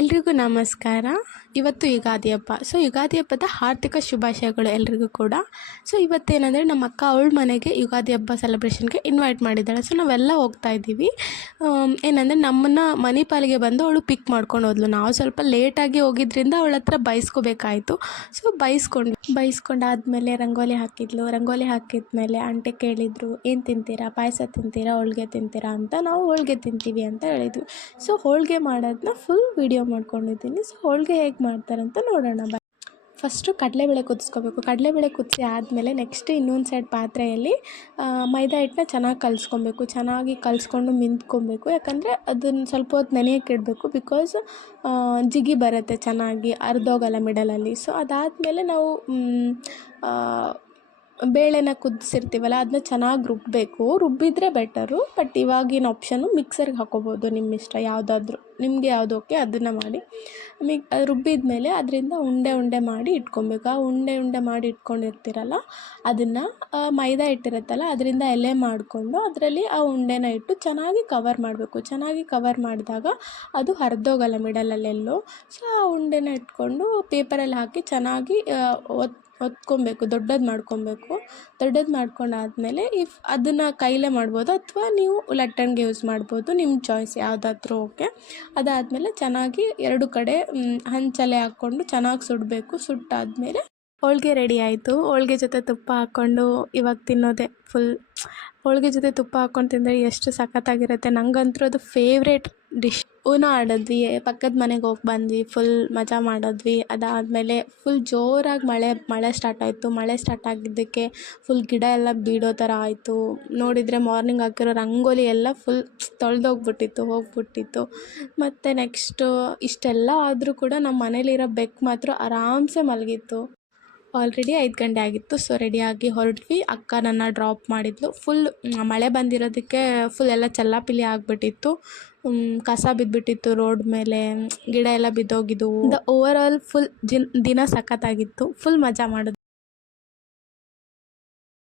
ಎಲ್ರಿಗೂ ನಮಸ್ಕಾರ. ಇವತ್ತು ಯುಗಾದಿ ಹಬ್ಬ. ಯುಗಾದಿ ಹಬ್ಬದ ಹಾರ್ದಿಕ ಶುಭಾಶಯಗಳು ಎಲ್ರಿಗೂ ಕೂಡ. ಇವತ್ತೇನೆಂದರೆ ನಮ್ಮ ಅಕ್ಕ ಅವಳ ಮನೆಗೆ ಯುಗಾದಿ ಹಬ್ಬ ಸೆಲೆಬ್ರೇಷನ್ಗೆ ಇನ್ವೈಟ್ ಮಾಡಿದ್ದಾಳೆ. ನಾವೆಲ್ಲ ಹೋಗ್ತಾ ಇದ್ದೀವಿ. ಏನಂದರೆ ನಮ್ಮನ್ನು ಮಣಿಪಾಲಿಗೆ ಬಂದು ಅವಳು ಪಿಕ್ ಮಾಡ್ಕೊಂಡು ಹೋದ್ಲು. ನಾವು ಸ್ವಲ್ಪ ಲೇಟಾಗಿ ಹೋಗಿದ್ದರಿಂದ ಅವಳ ಹತ್ರ ಬೈಸ್ಕೋಬೇಕಾಯಿತು. ಬೈಸ್ಕೊಂಡಾದ್ಮೇಲೆ ರಂಗೋಲಿ ಹಾಕಿದ್ಲು. ರಂಗೋಲಿ ಹಾಕಿದ್ಮೇಲೆ ಆಂಟಿ ಕೇಳಿದರು, ಏನು ತಿಂತೀರಾ, ಪಾಯಸ ತಿಂತೀರಾ, ಹೋಳ್ಗೆ ತಿಂತೀರಾ ಅಂತ. ನಾವು ಹೋಳ್ಗೆ ತಿಂತೀವಿ ಅಂತ ಹೇಳಿದ್ವಿ. ಹೋಳಿಗೆ ಮಾಡೋದನ್ನ ಫುಲ್ ವಿಡಿಯೋ ಮಾಡ್ಕೊಂಡಿದ್ದೀನಿ. ಹೋಳಿಗೆ ಹೇಗೆ ಮಾಡ್ತಾರಂತ ನೋಡೋಣ ಬಾ. ಫಸ್ಟು ಕಡಲೆಬೇಳೆ ಕುದಿಸ್ಕೋಬೇಕು. ಕಡಲೆಬೇಳೆ ಕುದಿಸಿ ಆದಮೇಲೆ ನೆಕ್ಸ್ಟ್ ಇನ್ನೊಂದು ಸೈಡ್ ಪಾತ್ರೆಯಲ್ಲಿ ಮೈದಾ ಹಿಟ್ಟನ್ನ ಚೆನ್ನಾಗಿ ಕಲಿಸ್ಕೊಬೇಕು. ಚೆನ್ನಾಗಿ ಕಲಿಸ್ಕೊಂಡು ಮಿಂದ್ಕೊಬೇಕು. ಯಾಕಂದರೆ ಅದನ್ನು ಸ್ವಲ್ಪ ಹೊತ್ತು ನೆನೆಯೋಕ್ಕೆ ಇಡಬೇಕು. ಬಿಕಾಸ್ ಜಿಗಿ ಬರುತ್ತೆ, ಚೆನ್ನಾಗಿ ಅರ್ಧೋಗಲ್ಲ ಮಿಡಲಲ್ಲಿ. ಅದಾದಮೇಲೆ ನಾವು ಬೇಳೆನ ಕುದಿಸಿರ್ತೀವಲ್ಲ ಅದನ್ನ ಚೆನ್ನಾಗಿ ರುಬ್ಬಬೇಕು. ರುಬ್ಬಿದರೆ ಬೆಟರು. ಬಟ್ ಇವಾಗಿನ ಆಪ್ಷನ್ನು ಮಿಕ್ಸರ್ಗೆ ಹಾಕ್ಕೋಬೋದು, ನಿಮ್ಮ ಇಷ್ಟ ಯಾವುದಾದ್ರೂ, ನಿಮಗೆ ಯಾವುದು ಓಕೆ ಅದನ್ನು ಮಾಡಿ. ರುಬ್ಬಿದ ಮೇಲೆ ಅದರಿಂದ ಉಂಡೆ ಮಾಡಿ ಇಟ್ಕೊಬೇಕು. ಆ ಉಂಡೆ ಮಾಡಿ ಇಟ್ಕೊಂಡಿರ್ತೀರಲ್ಲ ಅದನ್ನು ಮೈದಾ ಹಿಟ್ಟಿರುತ್ತಲ್ಲ ಅದರಿಂದ ಎಲೆ ಮಾಡಿಕೊಂಡು ಅದರಲ್ಲಿ ಆ ಉಂಡೆನ ಇಟ್ಟು ಚೆನ್ನಾಗಿ ಕವರ್ ಮಾಡಬೇಕು. ಚೆನ್ನಾಗಿ ಕವರ್ ಮಾಡಿದಾಗ ಅದು ಹರಿದೋಗಲ್ಲ ಮಿಡಲಲ್ಲೆಲ್ಲೋ. ಆ ಉಂಡೆನ ಇಟ್ಕೊಂಡು ಪೇಪರಲ್ಲಿ ಹಾಕಿ ಚೆನ್ನಾಗಿ ಒತ್ಕೊಬೇಕು. ದೊಡ್ಡದು ಮಾಡ್ಕೊಂಡಾದ್ಮೇಲೆ ಅದನ್ನು ಕೈಲೇ ಮಾಡ್ಬೋದು ಅಥವಾ ನೀವು ಲಟ್ಟಣಿಗೆ ಯೂಸ್ ಮಾಡ್ಬೋದು, ನಿಮ್ಮ ಚಾಯ್ಸ್ ಯಾವುದಾದ್ರೂ ಓಕೆ. ಅದಾದಮೇಲೆ ಚೆನ್ನಾಗಿ ಎರಡು ಕಡೆ ಹಂಚಲೆ ಹಾಕ್ಕೊಂಡು ಚೆನ್ನಾಗಿ ಸುಡಬೇಕು. ಸುಟ್ಟಾದಮೇಲೆ ಹೋಳಿಗೆ ರೆಡಿ ಆಯಿತು. ಹೋಳಿಗೆ ಜೊತೆ ತುಪ್ಪ ಹಾಕ್ಕೊಂಡು ಇವಾಗ ತಿನ್ನೋದೇ ಫುಲ್. ಹೋಳಿಗೆ ಜೊತೆ ತುಪ್ಪ ಹಾಕ್ಕೊಂಡು ತಿಂದರೆ ಎಷ್ಟು ಸಖತ್ತಾಗಿರುತ್ತೆ. ನನಗಂತೂ ಅದು ಫೇವ್ರೇಟ್ ಡಿಶ್. ಊನೋ ಆಡಿದ್ವಿ, ಪಕ್ಕದ ಮನೆಗೆ ಹೋಗಿ ಬಂದ್ವಿ, ಫುಲ್ ಮಜಾ ಮಾಡಿದ್ವಿ. ಅದಾದಮೇಲೆ ಫುಲ್ ಜೋರಾಗಿ ಮಳೆ ಸ್ಟಾರ್ಟ್ ಆಯಿತು. ಮಳೆ ಸ್ಟಾರ್ಟ್ ಆಗಿದ್ದಕ್ಕೆ ಫುಲ್ ಗಿಡ ಎಲ್ಲ ಬೀಳೋ ಥರ ಆಯಿತು. ನೋಡಿದರೆ ಮಾರ್ನಿಂಗ್ ಹಾಕಿರೋ ರಂಗೋಲಿ ಎಲ್ಲ ಫುಲ್ ಹೋಗ್ಬಿಟ್ಟಿತ್ತು. ಮತ್ತು ನೆಕ್ಸ್ಟು ಇಷ್ಟೆಲ್ಲ ಆದರೂ ಕೂಡ ನಮ್ಮ ಮನೇಲಿರೋ ಬೆಕ್ಕು ಮಾತ್ರ ಆರಾಮ್ಸೆ ಮಲಗಿತ್ತು. ಆಲ್ರೆಡಿ 5 ಗಂಟೆ ಆಗಿತ್ತು. ರೆಡಿಯಾಗಿ ಹೊರಟ್ವಿ. ಅಕ್ಕ ನನ್ನ ಡ್ರಾಪ್ ಮಾಡಿದ್ಲು. ಫುಲ್ ಮಳೆ ಬಂದಿರೋದಕ್ಕೆ ಫುಲ್ ಎಲ್ಲ ಚೆಲ್ಲಾಪಿಲ್ಲಿ ಆಗಿಬಿಟ್ಟಿತ್ತು. ಕಸ ಬಿದ್ದುಬಿಟ್ಟಿತ್ತು ರೋಡ್ ಮೇಲೆ, ಗಿಡ ಎಲ್ಲ ಬಿದ್ದೋಗಿದ್ವು. ಓವರ್ ಆಲ್ ಫುಲ್ ದಿನ ಸಖತ್ತಾಗಿತ್ತು. ಫುಲ್ ಮಜಾ ಮಾಡಿದ್ವಿ.